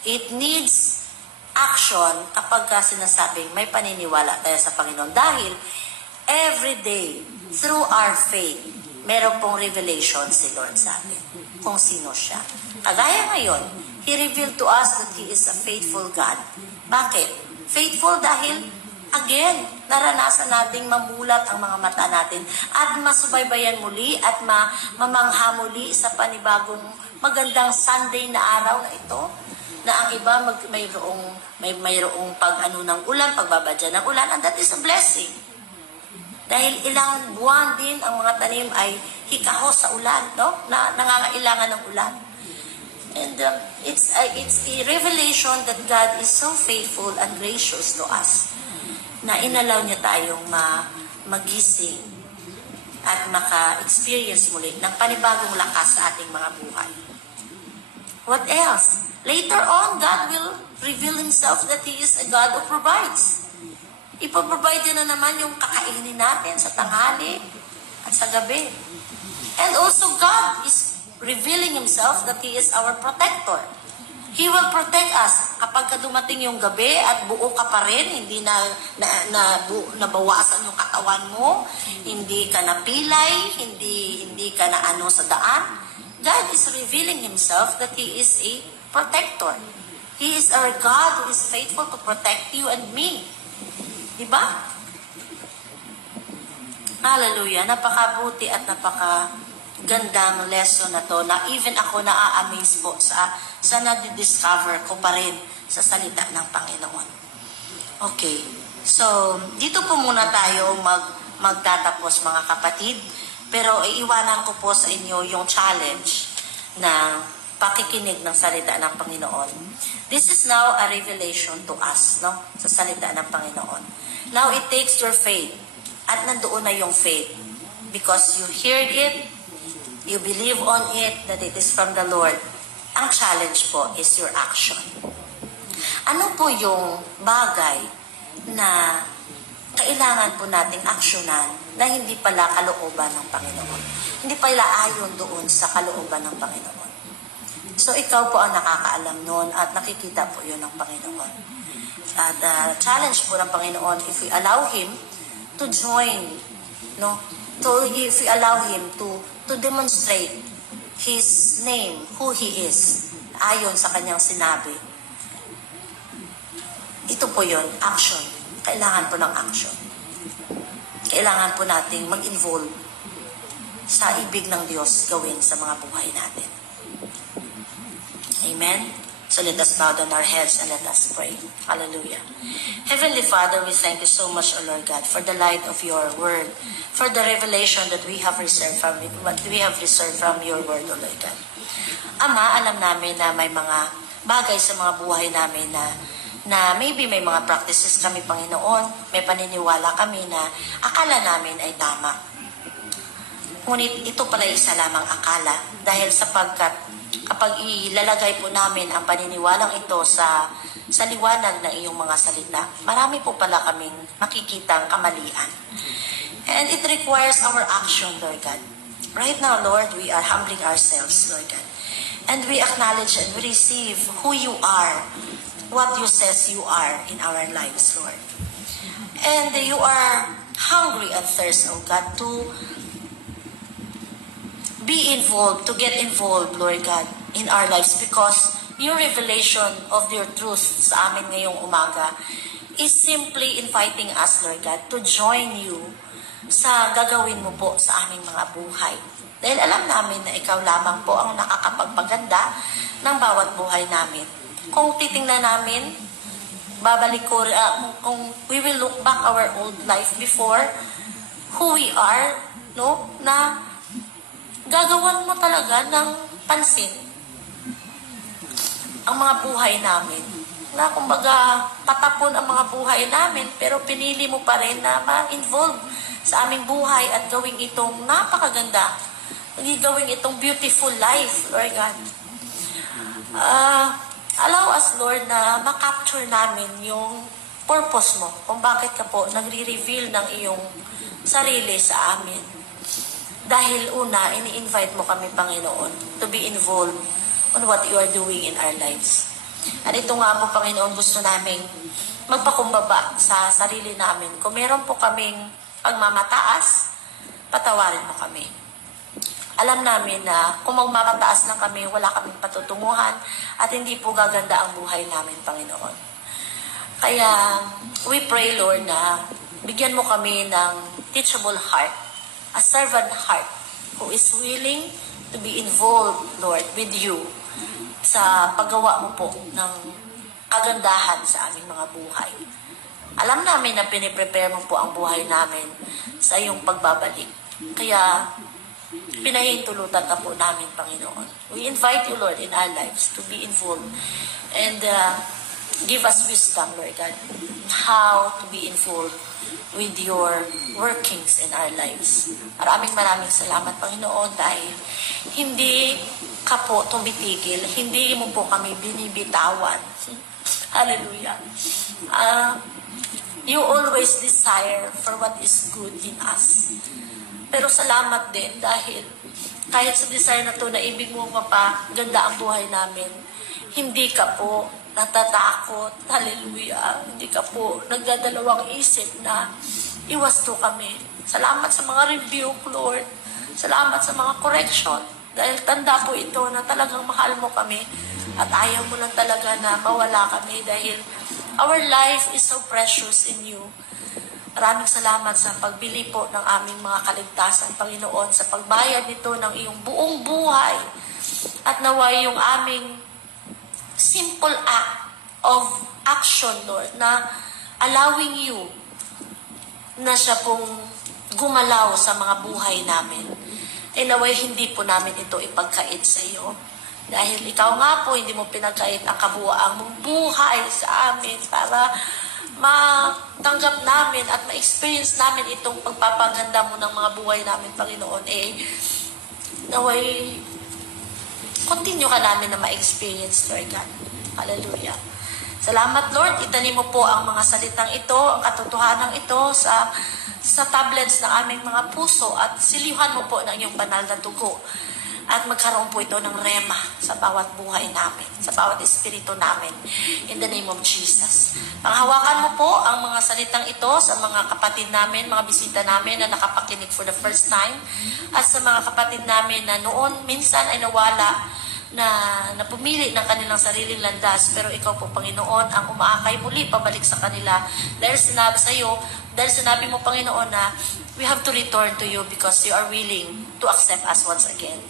it needs action kapag sinasabing may paniniwala tayo sa Panginoon. Dahil every day, through our faith, meron pong revelation si Lord sa atin kung sino siya. Kagaya ngayon, He revealed to us that He is a faithful God. Bakit? Faithful dahil, again, naranasan nating mamulat ang mga mata natin at masubaybayan muli at mamangha muli sa panibagong magandang Sunday na araw na ito, na ang iba mayroong pag-ano ng ulan, pagbabadya ng ulan, and that is a blessing. Dahil ilang buwan din ang mga tanim ay hikaho sa ulan, no? Na nangangailangan ng ulan. And it's a revelation that God is so faithful and gracious to us na inalaw niya tayong magising at maka-experience muli ng panibagong lakas sa ating mga buhay. What else? Later on, God will reveal Himself that He is a God who provides. Ipoprovide niya na naman yung kakainin natin sa tanghali at sa gabi. And also God is revealing Himself that He is our protector. He will protect us kapag dumating yung gabi at buo ka pa rin, hindi nabawasan yung katawan mo, hindi ka napilay, hindi ka na ano sa daan. God is revealing Himself that He is a protector. He is our God who is faithful to protect you and me. Diba? Hallelujah. Napakabuti at napakagandang lesson na to na even ako na-amaze po sa na-discover ko pa rin sa salita ng Panginoon. Okay. So, dito po muna tayo magtatapos mga kapatid. Pero iiwanan ko po sa inyo yung challenge na pakikinig ng salita ng Panginoon. This is now a revelation to us, no? Sa salita ng Panginoon. Now, it takes your faith. At nandoon na yung faith. Because you heard it, you believe on it, that it is from the Lord. Ang challenge po is your action. Ano po yung bagay na kailangan po nating aksyonan na hindi pala kalooban ng Panginoon? Hindi pala ayon doon sa kalooban ng Panginoon. So, ikaw po ang nakakaalam noon at nakikita po yun ng Panginoon. At challenge po ng Panginoon, if we allow Him to join, no? If we allow Him to demonstrate His name, who He is, ayon sa Kanyang sinabi. Ito po yun, action. Kailangan po ng action. Kailangan po nating mag-involve sa ibig ng Diyos gawin sa mga buhay natin. Amen? So let us bow down our heads and let us pray. Hallelujah. Heavenly Father, we thank you so much, O Lord God, for the light of your word, for the revelation that we have reserved from it, what we have reserved from your word, O Lord God. Ama, alam namin na may mga bagay sa mga buhay namin na maybe may mga practices kami, Panginoon, may paniniwala kami na akala namin ay tama. Ngunit ito pala isa lamang akala dahil sapagkat kapag ilalagay po namin ang paniniwalang ito sa liwanag ng iyong mga salita, marami po pala kaming makikitang kamalian. And it requires our action, Lord God. Right now, Lord, we are humbling ourselves, Lord God. And we acknowledge and we receive who you are, what you says you are in our lives, Lord. And you are hungry and thirst, oh God, to be involved, to get involved, Lord God, in our lives because your revelation of your truth sa amin ngayong umaga is simply inviting us, Lord God, to join you sa gagawin mo po sa aming mga buhay. Dahil alam namin na ikaw lamang po ang nakakapagpaganda ng bawat buhay namin. Kung titingnan namin, babalik ko, kung we will look back our old life before, who we are, no, na gagawan mo talaga ng pansin ang mga buhay namin. na kumbaga patapon ang mga buhay namin, pero pinili mo pa rin na ma-involve sa aming buhay at gawing itong napakaganda, gawing itong beautiful life, Lord God. Allow us, Lord, na makapture namin yung purpose mo, kung bakit ka po nagre-reveal ng iyong sarili sa amin. Dahil una, ini-invite mo kami, Panginoon, to be involved on what you are doing in our lives. At ito nga po, Panginoon, gusto namin magpakumbaba sa sarili namin. Kung meron po kaming pagmamataas, patawarin mo kami. Alam namin na kung magmamataas lang kami, wala kaming patutunguhan at hindi po gaganda ang buhay namin, Panginoon. Kaya, we pray, Lord, na bigyan mo kami ng teachable heart, a servant heart, who is willing to be involved, Lord, with you sa paggawa mo po ng kagandahan sa aming mga buhay. Alam namin na piniprepare mo po ang buhay namin sa iyong pagbabalik. Kaya, pinahintulutan ka po namin, Panginoon. We invite you, Lord, in our lives to be involved and give us wisdom, Lord God, how to be involved with your workings in our lives. Maraming salamat, Panginoon, dahil hindi ka po tumitigil, hindi mo po kami binibitawan. Hallelujah. You always desire for what is good in us. Pero salamat din dahil kahit sa desire na to na ibig mo mapaganda ang buhay namin, hindi ka po natatakot. Hallelujah. Hindi ka po nagdadalawang isip na iwasto kami. Salamat sa mga review, Lord. Salamat sa mga correction. Dahil tanda po ito na talagang mahal mo kami at ayaw mo lang talaga na mawala kami dahil our life is so precious in you. Maraming salamat sa pagbili po ng aming mga kaligtasan, Panginoon, sa pagbayad nito ng iyong buong buhay. At naway yung aming simple act of action, Lord, na allowing you na siya pong gumalaw sa mga buhay namin. E naway hindi po namin ito ipagkait sa iyo. Dahil ikaw nga po, hindi mo pinagkait ang kabuuan mong buhay sa amin para matanggap namin at ma-experience namin itong pagpapaganda mo ng mga buhay namin, Panginoon. Naway, continue ka namin na ma-experience, Lord God. Hallelujah. Salamat, Lord. Itanim mo po ang mga salitang ito, ang katotohanan ito sa tablets ng aming mga puso at silihan mo po ng iyong banal na dugo. At magkaroon po ito ng rema sa bawat buhay namin, sa bawat espiritu namin. In the name of Jesus. Panghawakan mo po ang mga salitang ito sa mga kapatid namin, mga bisita namin na nakapakinig for the first time. At sa mga kapatid namin na noon minsan ay nawala na pumili ng kanilang sariling landas. Pero ikaw po, Panginoon, ang umaakay muli pabalik sa kanila. Dahil sinabi mo, Panginoon, na we have to return to you because you are willing to accept us once again.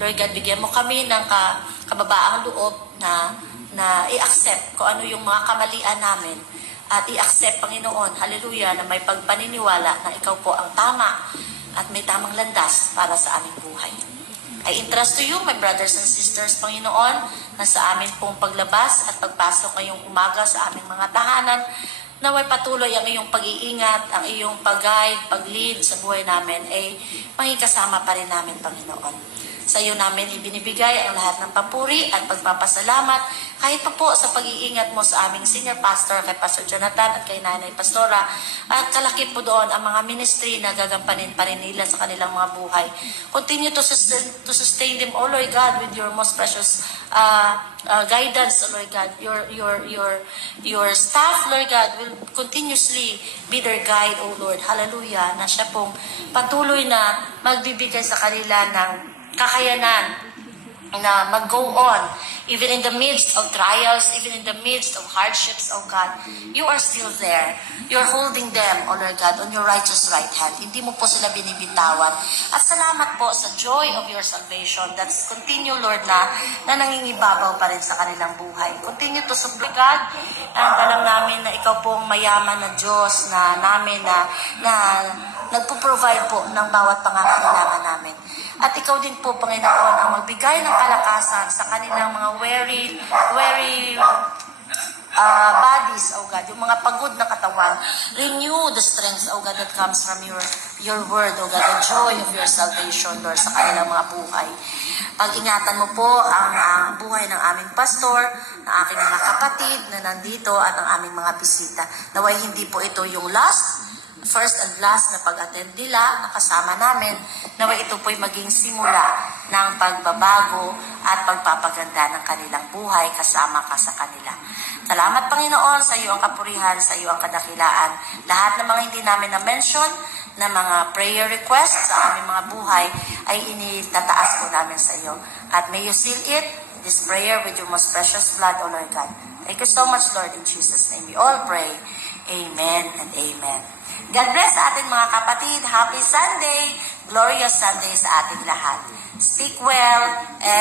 Lord God, bigyan mo kami ng kababaang loob na i-accept kung ano yung mga kamalian namin at i-accept, Panginoon, hallelujah, na may pagpaniniwala na ikaw po ang tama at may tamang landas para sa aming buhay. I entrust to you, my brothers and sisters, Panginoon, na sa amin pong paglabas at pagpasok ngayong umaga sa aming mga tahanan, naway patuloy ang iyong pag-iingat, ang iyong pag-guide, pag-lead sa buhay namin, makikasama pa rin namin, Panginoon. Sa iyo namin ibinibigay ang lahat ng papuri at pagpapasalamat, kahit pa po sa pag-iingat mo sa aming senior pastor, kay Pastor Jonathan at kay Nanay Pastora, at kalakip po doon ang mga ministry na gagampanin pa rin nila sa kanilang mga buhay. Continue to sustain them, O Lord God, with your most precious guidance, O Lord God. Your staff, Lord God, will continuously be their guide, O Lord. Hallelujah, na siya pong patuloy na magbibigay sa kanila ng kakayanan na mag-go on, even in the midst of trials, even in the midst of hardships, oh God, you are still there. You're holding them, oh Lord God, on your righteous right hand. Hindi mo po sila binibitawan. At salamat po sa joy of your salvation that's continue, Lord, na nangingibabaw pa rin sa kanilang buhay. Continue to supply, God, and alam namin na ikaw pong mayaman na Diyos na namin na nagpo-provide po ng bawat pangangailangan namin. At ikaw din po, Panginoon, ang magbigay ng kalakasan sa kanilang mga very bodies, oh God, yung mga pagod na katawan. Renew the strength, oh God, that comes from your word, oh God, the joy of your salvation, Lord, sa kanilang mga buhay. Pag-ingatan mo po ang buhay ng aming pastor, ng aking mga kapatid na nandito at ang aming mga bisita. Naway hindi po ito yung first and last na pag-attend nila, nakasama namin, naway ito po'y maging simula ng pagbabago at pagpapaganda ng kanilang buhay kasama ka sa kanila. Salamat Panginoon, sa iyo ang kapurihan, sa iyo ang kadakilaan. Lahat ng mga hindi namin na-mention na mga prayer requests sa aming mga buhay ay initataas po namin sa iyo. At may you seal it, this prayer, with your most precious blood, O Lord God. Thank you so much, Lord. In Jesus' name we all pray. Amen and amen. God bless sa ating mga kapatid. Happy Sunday! Glorious Sunday sa ating lahat. Speak well and